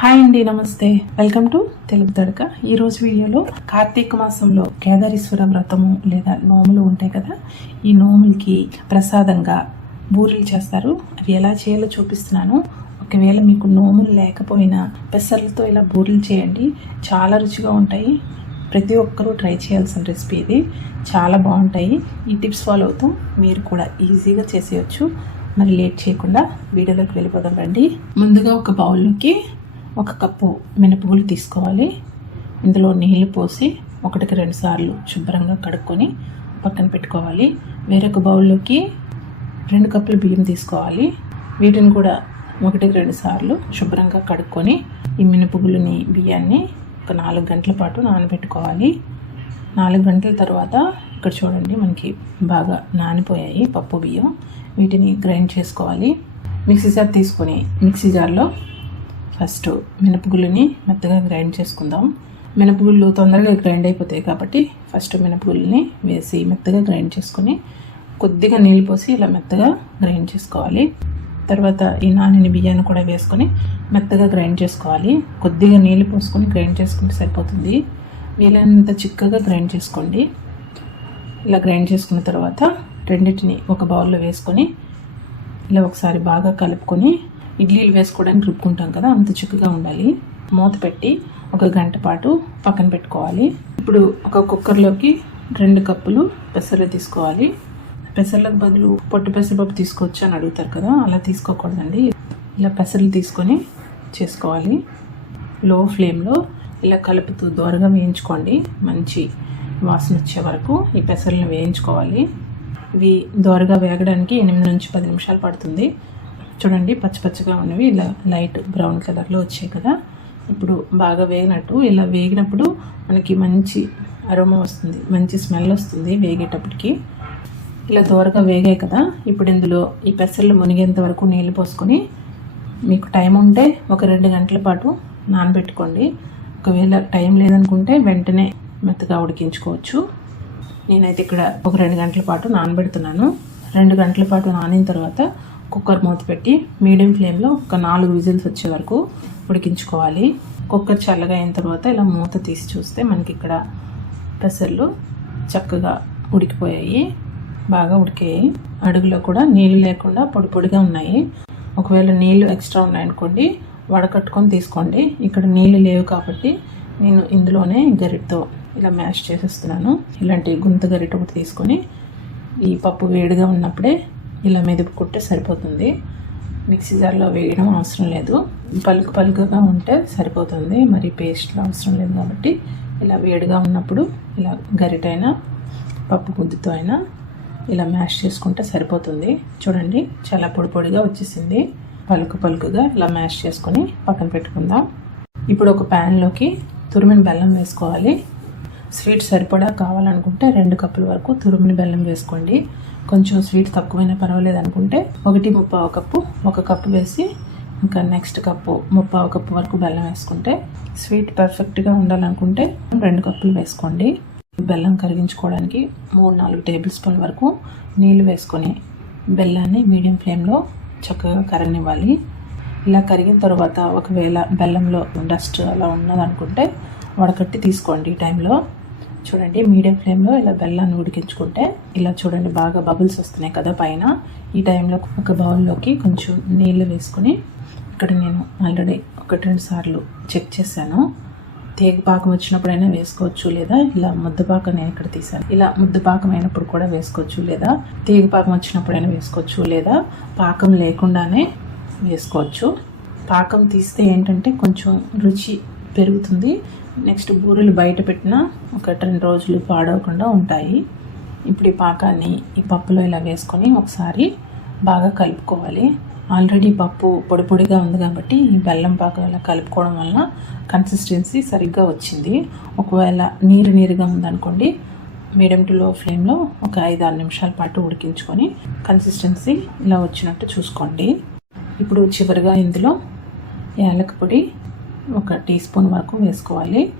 Hi అండి నమస్తే. Welcome to Telugu తడక ఈరోజు వీడియోలో కార్తీక మాసంలో కేదారేశ్వర వ్రతము లేదా నోములు ఉంటాయి కదా ఈ నోములకి ప్రసాదంగా బూరెలు చేస్తారు. అవి ఎలా చేయాలో చూపిస్తున్నాను. ఒకవేళ మీకు నోములు లేకపోయినా పెసర్లతో ఇలా బూరెలు చేయండి. చాలా రుచిగా ఉంటాయి. ప్రతి ఒక్కరూ ట్రై చేయాల్సిన రెసిపీ ఇది. చాలా బాగుంటాయి. ఈ టిప్స్ ఫాలో అవుతూ మీరు కూడా ఈజీగా చేసేయచ్చు. మరి లేట్ చేయకుండా వీడియోలోకి వెళ్ళిపోదాం రండి. ముందుగా ఒక బౌల్లోకి ఒక కప్పు మినపగుళ్ళు తీసుకోవాలి. ఇందులో నీళ్ళు పోసి ఒకటికి రెండు సార్లు శుభ్రంగా కడుక్కొని పక్కన పెట్టుకోవాలి. వేరొక బౌల్లోకి రెండు కప్పులు బియ్యం తీసుకోవాలి. వీటిని కూడా ఒకటికి రెండు సార్లు శుభ్రంగా కడుక్కొని ఈ మినపగుళ్ళని బియ్యాన్ని ఒక నాలుగు గంటల పాటు నానబెట్టుకోవాలి. నాలుగు గంటల తర్వాత ఇక్కడ చూడండి మనకి బాగా నానిపోయాయి పప్పు బియ్యం. వీటిని గ్రైండ్ చేసుకోవాలి. మిక్సీ జార్ తీసుకొని మిక్సీ జార్లో ఫస్ట్ మినపగుళ్ళని మెత్తగా గ్రైండ్ చేసుకుందాం. మినపగుళ్ళు తొందరగా గ్రైండ్ అయిపోతాయి కాబట్టి ఫస్ట్ మినపగుళ్ళని వేసి మెత్తగా గ్రైండ్ చేసుకొని కొద్దిగా నీళ్ళు పోసి ఇలా మెత్తగా గ్రైండ్ చేసుకోవాలి. తర్వాత ఈ నానిన బియ్యాన్ని కూడా వేసుకొని మెత్తగా గ్రైండ్ చేసుకోవాలి. కొద్దిగా నీళ్ళు పోసుకొని గ్రైండ్ చేసుకుంటే సరిపోతుంది. నీళ్ళంత చిక్కగా గ్రైండ్ చేసుకోండి. ఇలా గ్రైండ్ చేసుకున్న తర్వాత రెండింటిని ఒక బౌల్లో వేసుకొని ఇలా ఒకసారి బాగా కలుపుకొని ఇడ్లీలు వేసుకోవడానికి రుక్కుంటాం కదా అంత చిక్కగా ఉండాలి. మూత పెట్టి ఒక గంట పాటు పక్కన పెట్టుకోవాలి. ఇప్పుడు ఒక కుక్కర్లోకి రెండు కప్పులు పెసర్లు తీసుకోవాలి. పెసర్లకు బదులు పొట్టు పెసరపప్పు తీసుకోవచ్చు అని అడుగుతారు కదా అలా తీసుకోకూడదండి. ఇలా పెసర్లు తీసుకొని చేసుకోవాలి. లో ఫ్లేమ్లో ఇలా కలుపుతూ దూరగా వేయించుకోండి. మంచి వాసన వచ్చే వరకు ఈ పెసర్లను వేయించుకోవాలి. ఇవి దోరగా వేగడానికి ఎనిమిది నుంచి పది నిమిషాలు పడుతుంది. చూడండి పచ్చ పచ్చగా ఉన్నవి. ఇలా లైట్ బ్రౌన్ కలర్లో వచ్చాయి కదా. ఇప్పుడు బాగా వేగినట్టు ఇలా వేగినప్పుడు మనకి మంచి అరోమా వస్తుంది మంచి స్మెల్ వస్తుంది వేగేటప్పటికి. ఇలా త్వరగా వేగాయి కదా. ఇప్పుడు ఇందులో ఈ పెసర్లు మునిగేంత వరకు నీళ్ళు పోసుకొని మీకు టైం ఉంటే ఒక రెండు గంటల పాటు నానబెట్టుకోండి. ఒకవేళ టైం లేదనుకుంటే వెంటనే మెత్తగా ఉడికించుకోవచ్చు. నేనైతే ఇక్కడ ఒక రెండు గంటల పాటు నానబెడుతున్నాను. రెండు గంటల పాటు నానిన తర్వాత కుక్కర్ మూత పెట్టి మీడియం ఫ్లేమ్లో ఒక నాలుగు విజిల్స్ వచ్చే వరకు ఉడికించుకోవాలి. కుక్కర్ చల్లగా అయిన తర్వాత ఇలా మూత తీసి చూస్తే మనకి ఇక్కడ పెసర్లు చక్కగా ఉడికిపోయాయి. బాగా ఉడికాయి. అడుగులో కూడా నీళ్ళు లేకుండా పొడి పొడిగా ఉన్నాయి. ఒకవేళ నీళ్ళు ఎక్స్ట్రా ఉన్నాయనుకోండి వడకట్టుకొని తీసుకోండి. ఇక్కడ నీళ్ళు లేవు కాబట్టి నేను ఇందులోనే గరిటతో ఇలా మ్యాష్ చేసేస్తున్నాను. ఇలాంటి గుంత గరిట ఒకటి తీసుకొని ఈ పప్పు వేడిగా ఉన్నప్పుడే ఇలా మెదుపుకుంటే సరిపోతుంది. మిక్సీ జార్లో వేయడం అవసరం లేదు. పలుకు పలుకుగా ఉంటే సరిపోతుంది. మరి పేస్ట్లో అవసరం లేదు కాబట్టి ఇలా వేడిగా ఉన్నప్పుడు ఇలా గరిటైనా పప్పు గుద్దుతో అయినా ఇలా మ్యాష్ చేసుకుంటే సరిపోతుంది. చూడండి చాలా పొడి పొడిగా వచ్చేసింది. పలుకు పలుకుగా ఇలా మ్యాష్ చేసుకొని పక్కన పెట్టుకుందాం. ఇప్పుడు ఒక ప్యాన్లోకి తురిమిన బెల్లం వేసుకోవాలి. స్వీట్ సరిపడా కావాలనుకుంటే రెండు కప్పుల వరకు తురిమిన బెల్లం వేసుకోండి. కొంచెం స్వీట్ తక్కువైనా పర్వాలేదు అనుకుంటే ఒకటి ముప్పావు కప్పు ఒక కప్పు వేసి ఇంకా నెక్స్ట్ కప్పు ముప్పావు కప్పు వరకు బెల్లం వేసుకుంటే స్వీట్ పర్ఫెక్ట్గా ఉండాలనుకుంటే రెండు కప్పులు వేసుకోండి. బెల్లం కరిగించుకోవడానికి మూడు నాలుగు టేబుల్ స్పూన్ వరకు నీళ్ళు వేసుకొని బెల్లాన్ని మీడియం ఫ్లేమ్లో చక్కగా కరగనివ్వాలి ఇలా కరిగిన తర్వాత ఒకవేళ బెల్లంలో డస్ట్ అలా ఉన్నదనుకుంటే వడకట్టి తీసుకోండి ఈ టైంలో. చూడండి మీడియం ఫ్లేమ్లో ఇలా బెల్లాన్ని ఉడికించుకుంటే ఇలా చూడండి బాగా బబుల్స్ వస్తున్నాయి కదా పైన. ఈ టైంలో ఒక బౌల్లోకి కొంచెం నీళ్ళు వేసుకొని ఇక్కడ నేను ఆల్రెడీ ఒకటి రెండు సార్లు చెక్ చేశాను. తేగ పాకం వచ్చినప్పుడైనా వేసుకోవచ్చు లేదా ఇలా ముద్దపాకం నేను ఇక్కడ తీసాను ఇలా ముద్దపాకం అయినప్పుడు కూడా వేసుకోవచ్చు లేదా తీగ పాకం వచ్చినప్పుడైనా వేసుకోవచ్చు లేదా పాకం లేకుండానే వేసుకోవచ్చు. పాకం తీస్తే ఏంటంటే కొంచెం రుచి పెరుగుతుంది. నెక్స్ట్ బూరెలు బయట పెట్టిన ఒక రెండు రోజులు పాడవకుండా ఉంటాయి. ఇప్పుడు ఈ పాకాన్ని ఈ పప్పులో ఇలా వేసుకొని ఒకసారి బాగా కలుపుకోవాలి. ఆల్రెడీ పప్పు పొడి పొడిగా ఉంది కాబట్టి ఈ బెల్లం పాకం ఇలా కలుపుకోవడం వలన కన్సిస్టెన్సీ సరిగ్గా వచ్చింది. ఒకవేళ నీరు నీరుగా ఉందనుకోండి మీడియం టు లో ఫ్లేమ్లో ఒక ఐదు ఆరు నిమిషాల పాటు ఉడికించుకొని కన్సిస్టెన్సీ ఇలా వచ్చినట్టు చూసుకోండి. ఇప్పుడు చివరిగా ఇందులో యాలక పొడి ఒక టీ స్పూన్ వరకు వేసుకోవాలి.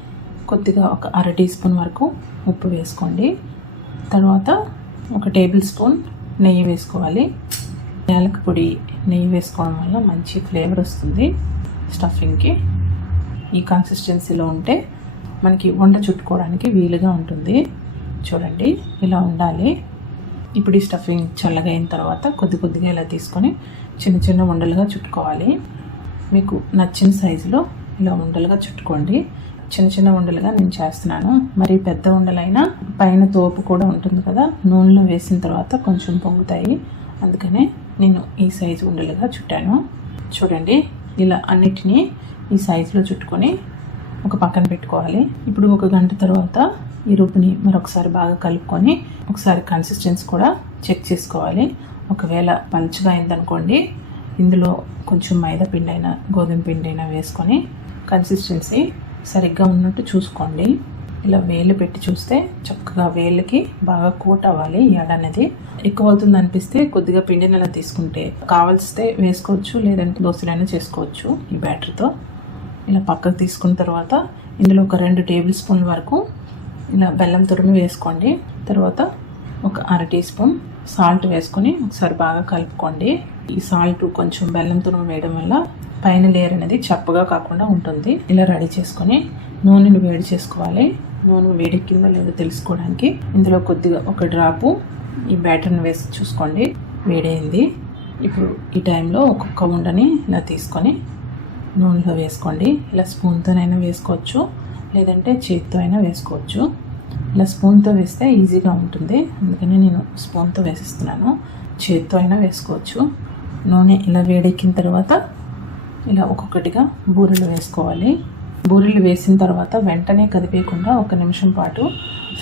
కొద్దిగా ఒక అర టీ స్పూన్ వరకు ఉప్పు వేసుకోండి. తర్వాత ఒక టేబుల్ స్పూన్ నెయ్యి వేసుకోవాలి. యాలక పొడి నెయ్యి వేసుకోవడం వల్ల మంచి ఫ్లేవర్ వస్తుంది స్టఫింగ్కి. ఈ కన్సిస్టెన్సీలో ఉంటే మనకి వండ చుట్టుకోవడానికి వీలుగా ఉంటుంది. చూడండి ఇలా ఉండాలి. ఇప్పుడు ఈ స్టఫింగ్ చల్లగా అయిన తర్వాత కొద్ది కొద్దిగా ఇలా తీసుకొని చిన్న చిన్న ఉండలుగా చుట్టుకోవాలి. మీకు నచ్చిన సైజులో ఇలా ఉండలుగా చుట్టుకోండి. చిన్న చిన్న ఉండలుగా నేను చేస్తున్నాను. మరి పెద్ద ఉండలైనా పైన తోపు కూడా ఉంటుంది కదా నూనెలో వేసిన తర్వాత కొంచెం పొంగుతాయి. అందుకనే నేను ఈ సైజు ఉండలుగా చుట్టాను. చూడండి ఇలా అన్నిటినీ ఈ సైజులో చుట్టుకొని ఒక పక్కన పెట్టుకోవాలి. ఇప్పుడు ఒక గంట తర్వాత ఈ రూపుని మరొకసారి బాగా కలుపుకొని ఒకసారి కన్సిస్టెన్సీ కూడా చెక్ చేసుకోవాలి. ఒకవేళ పలుచగా అయిందనుకోండి ఇందులో కొంచెం మైదా పిండి అయినా గోధుమ పిండి అయినా వేసుకొని కన్సిస్టెన్సీ సరిగ్గా ఉన్నట్టు చూసుకోండి. ఇలా వేలు పెట్టి చూస్తే చక్కగా వేళ్ళకి బాగా కోట్ అవ్వాలి ఎడ అనేది. ఎక్కువ అవుతుంది అనిపిస్తే కొద్దిగా పిండిని అలా తీసుకుంటే కావాల్సితే వేసుకోవచ్చు లేదంటే దోశలైనా చేసుకోవచ్చు ఈ బ్యాటర్తో. ఇలా పక్కకు తీసుకున్న తర్వాత ఇందులో ఒక రెండు టేబుల్ స్పూన్ల వరకు ఇలా బెల్లం తురుము వేసుకోండి. తర్వాత ఒక అర టీ స్పూన్ సాల్ట్ వేసుకొని ఒకసారి బాగా కలుపుకోండి. ఈ సాల్ట్ కొంచెం బెల్లం తురుము వేయడం వల్ల పైన లేయర్ అనేది చప్పగా కాకుండా ఉంటుంది. ఇలా రెడీ చేసుకొని నూనెను వేడి చేసుకోవాలి. నూనె వేడెక్కిందో లేదో తెలుసుకోవడానికి ఇందులో కొద్దిగా ఒక డ్రాపు ఈ బ్యాటర్ని వేసి చూసుకోండి. వేడైంది. ఇప్పుడు ఈ టైంలో ఒక్కొక్క ఉండని ఇలా తీసుకొని నూనెలో వేసుకోండి. ఇలా స్పూన్తోనైనా వేసుకోవచ్చు లేదంటే చేతితో అయినా వేసుకోవచ్చు. ఇలా స్పూన్తో వేస్తే ఈజీగా ఉంటుంది. అందుకని నేను స్పూన్తో వేసిస్తున్నాను. చేతితో అయినా వేసుకోవచ్చు. నూనె ఇలా వేడెక్కిన తర్వాత ఇలా ఒక్కొక్కటిగా బూరెలు వేసుకోవాలి. బూరెలు వేసిన తర్వాత వెంటనే కదిపేయకుండా ఒక నిమిషం పాటు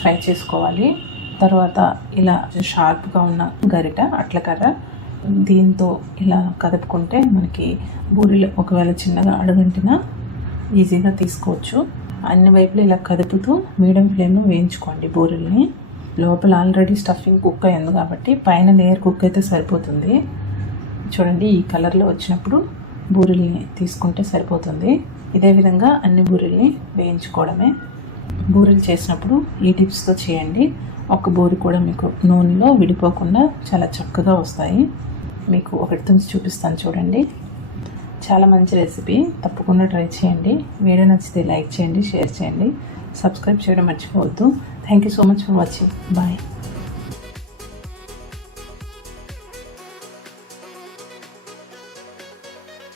ఫ్రై చేసుకోవాలి. తర్వాత ఇలా షార్ప్గా ఉన్న గరిట అట్లకర్ర దీంతో ఇలా కదుపుకుంటే మనకి బూరెలు ఒకవేళ చిన్నగా అడుగంటినా ఈజీగా తీసుకోవచ్చు. అన్ని వైపులు ఇలా కదుపుతూ మీడియం ఫ్లేమ్లో వేయించుకోండి బూరెల్ని. లోపల ఆల్రెడీ స్టఫింగ్ కుక్ అయింది కాబట్టి పైన లేయర్ కుక్ అయితే సరిపోతుంది. చూడండి ఈ కలర్లో వచ్చినప్పుడు బూరెల్ని తీసుకుంటే సరిపోతుంది. ఇదే విధంగా అన్ని బూరెల్ని వేయించుకోవడమే. బూరెలు చేసినప్పుడు ఈ టిప్స్తో చేయండి. ఒక బూరి కూడా మీకు నూనెలో విడిపోకుండా చాలా చక్కగా వస్తాయి. మీకు ఒకటి తుంచి చూపిస్తాను చూడండి. చాలా మంచి రెసిపీ. తప్పకుండా ట్రై చేయండి. వీడియో నచ్చితే లైక్ చేయండి షేర్ చేయండి. సబ్స్క్రైబ్ చేయడం మర్చిపోవద్దు. Thank you so much for watching. Bye.